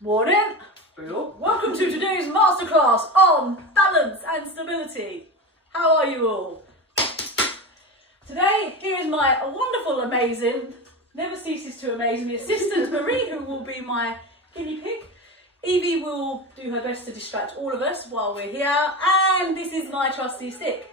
Morning. Welcome to today's masterclass on balance and stability. How are you all? Today, here is my wonderful, amazing, never ceases to amaze me, assistant Marie, who will be my guinea pig. Evie will do her best to distract all of us while we're here. And this is my trusty stick.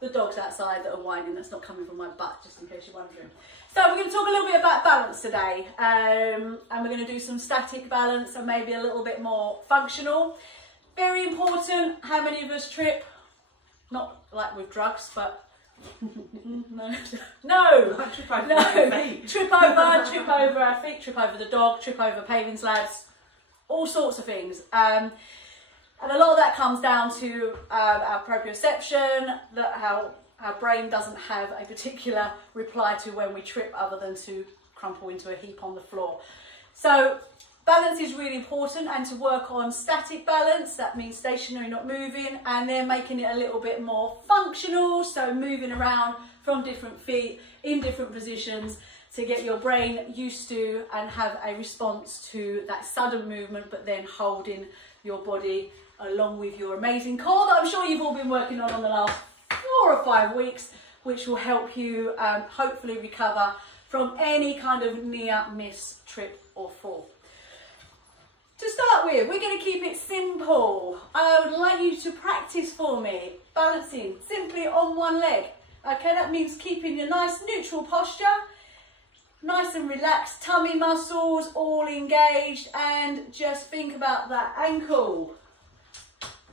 The dog's outside that are whining, that's not coming from my butt, just in case you're wondering. So we're going to talk a little bit about balance today. And we're going to do some static balance and maybe a little bit more functional. Very important, how many of us trip? Not like with drugs, but no. Trip over our feet, trip over the dog, trip over paving slabs, all sorts of things. And a lot of that comes down to our proprioception, that our brain doesn't have a particular reply to when we trip other than to crumple into a heap on the floor. So balance is really important, and to work on static balance, that means stationary, not moving, and then making it a little bit more functional, so moving around from different feet in different positions to get your brain used to and have a response to that sudden movement, but then holding your body along with your amazing core that I'm sure you've all been working on the last 4 or 5 weeks, which will help you hopefully recover from any kind of near miss, trip or fall. To start with, we're going to keep it simple. I would like you to practice for me balancing simply on one leg. Okay, that means keeping your nice neutral posture, nice and relaxed tummy muscles all engaged, and just think about that ankle.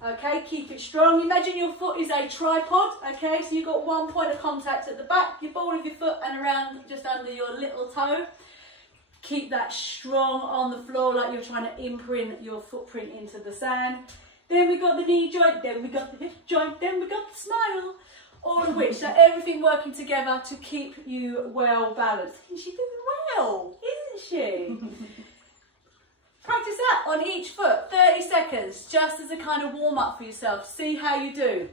Okay, keep it strong. Imagine your foot is a tripod. Okay, so you've got one point of contact at the back, your ball of your foot, and around just under your little toe. Keep that strong on the floor, like you're trying to imprint your footprint into the sand. Then we got the knee joint, then we got the hip joint, then we got the smile. All of which, so everything working together to keep you well balanced. And she's doing well, isn't she? Practice that on each foot, 30 seconds, just as a kind of warm up for yourself. See how you do.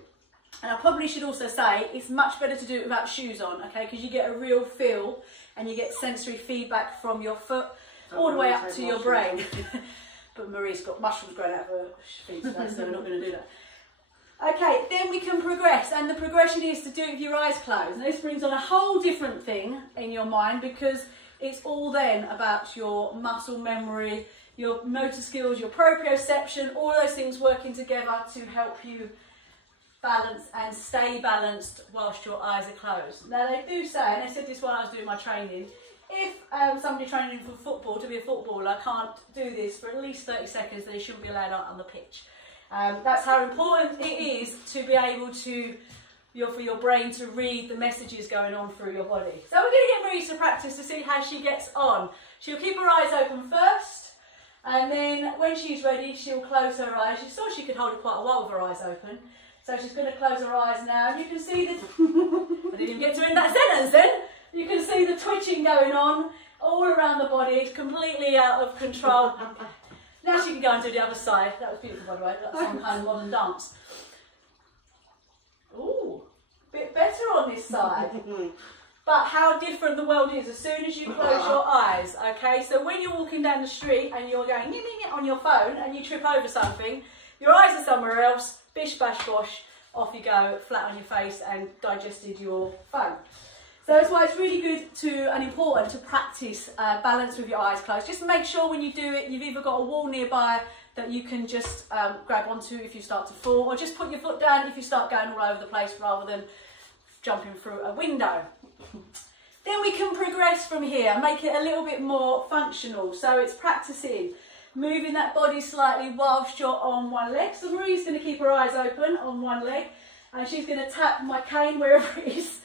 And I probably should also say, it's much better to do it without shoes on, okay? Because you get a real feel and you get sensory feedback from your foot all the way up to your brain. But Marie's got mushrooms growing out of her feet today, so we're not going to do that. Okay, then we can progress, and the progression is to do it with your eyes closed. Now this brings on a whole different thing in your mind, because it's all then about your muscle memory, your motor skills, your proprioception, all those things working together to help you balance and stay balanced whilst your eyes are closed. Now they do say, and I said this while I was doing my training, if somebody training for football, to be a footballer, can't do this for at least 30 seconds, then they shouldn't be allowed out on the pitch. That's how important it is to be able to, for your brain to read the messages going on through your body. So we're going to get Marie to practice to see how she gets on. She'll keep her eyes open first, and then when she's ready, she'll close her eyes. She saw she could hold it quite a while with her eyes open. So she's going to close her eyes now, and you can see the... I didn't even get to end that sentence then. You can see the twitching going on all around the body. It's completely out of control. Now she can go and do the other side. That was beautiful, by the way. That's some kind of modern dance. Ooh, a bit better on this side. But how different the world is as soon as you close your eyes, okay? So when you're walking down the street and you're going on your phone and you trip over something, your eyes are somewhere else, bish bash bosh, off you go, flat on your face, and digested your phone. So that's why it's really good and important to practice balance with your eyes closed. Just make sure when you do it, you've either got a wall nearby that you can just grab onto if you start to fall, or just put your foot down if you start going all over the place rather than jumping through a window. Then we can progress from here, make it a little bit more functional. So it's practicing moving that body slightly whilst you're on one leg. So Marie's going to keep her eyes open on one leg, and she's going to tap my cane wherever it is.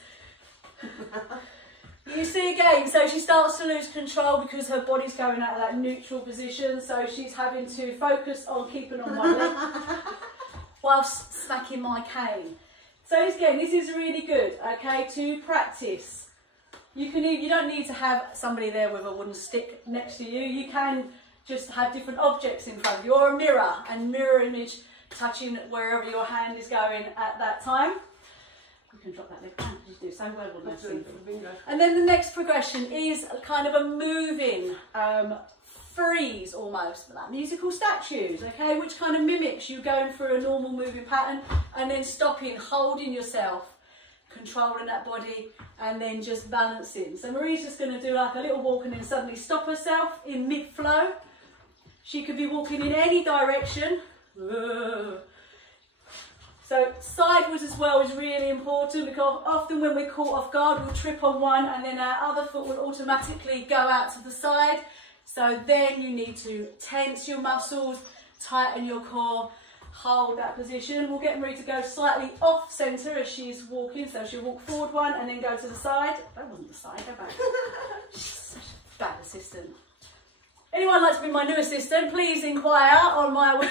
You see again, so she starts to lose control because her body's going out of that neutral position, so she's having to focus on keeping on one leg whilst smacking my cane. So again, this is really good, okay, to practice. You don't need to have somebody there with a wooden stick next to you. You can just have different objects in front of you, or a mirror, and mirror image touching wherever your hand is going at that time. You can drop that leg down, you do so well on that. And then the next progression is kind of a moving freeze almost, like musical statues, okay, which kind of mimics you going through a normal moving pattern and then stopping, holding yourself, controlling that body, and then just balancing. So Marie's just going to do like a little walk and then suddenly stop herself in mid-flow. She could be walking in any direction. So sideways as well is really important, because often when we're caught off guard, we'll trip on one and then our other foot will automatically go out to the side. So then you need to tense your muscles, tighten your core, hold that position. We'll get Marie to go slightly off centre as she's walking. So she'll walk forward one and then go to the side. That wasn't the side, go back. She's such a bad assistant. Anyone like to be my new assistant, please inquire on my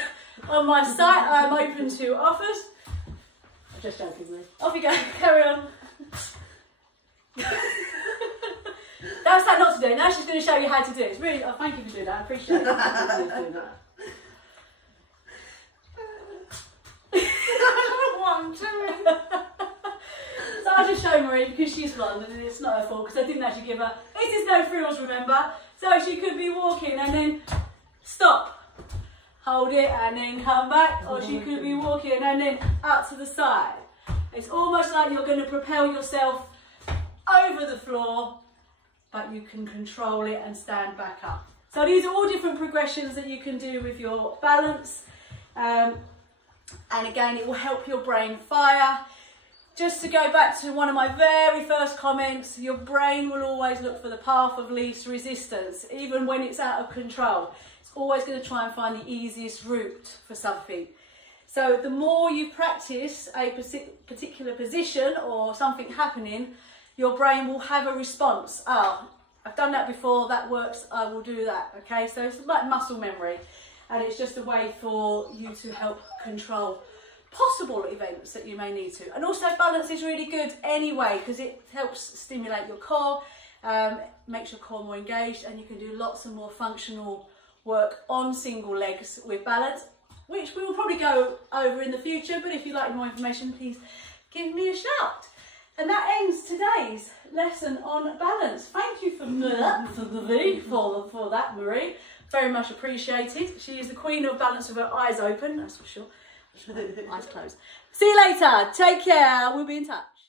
site. I'm open to offers. I'm just joking, Marie. Off you go, carry on. That's that not to do. Now she's going to show you how to do it. It's really, oh, thank you for doing that. I appreciate it. Thank you for doing that. So I'll just show Marie, because she's blonde and it's not her fault, because I didn't actually give her, it is no frills, remember? So she could be walking and then stop, hold it and then come back, or she could be walking and then out to the side. It's almost like you're going to propel yourself over the floor, but you can control it and stand back up. So these are all different progressions that you can do with your balance. And again, it will help your brain fire. Just to go back to one of my very first comments, your brain will always look for the path of least resistance, even when it's out of control. It's always going to try and find the easiest route for something. So the more you practice a particular position or something happening, your brain will have a response. Oh, I've done that before, that works, I will do that. Okay, so it's like muscle memory, and it's just a way for you to help control possible events that you may need to. And also balance is really good anyway, because it helps stimulate your core, makes your core more engaged, and you can do lots of more functional work on single legs with balance, which we will probably go over in the future. But if you'd like more information, please give me a shout. And that ends today's lesson on balance. Thank you for that, Marie. Very much appreciated. She is the queen of balance with her eyes open, that's for sure. Eyes closed. See you later. Take care. We'll be in touch.